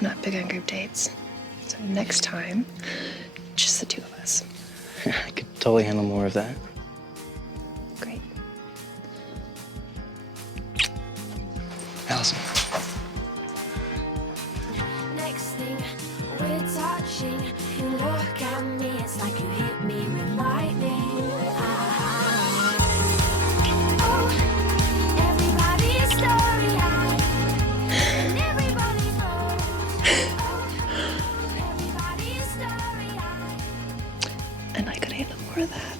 I'm not big on group dates. So next time, just the two of us. I could totally handle more of that. Great. Allison. Next thing we're touching, you look at me, it's like you hit me with lightning. Oh, everybody's story-eyed, and everybody knows. Oh, everybody's story-eyed. And I could handle more of that.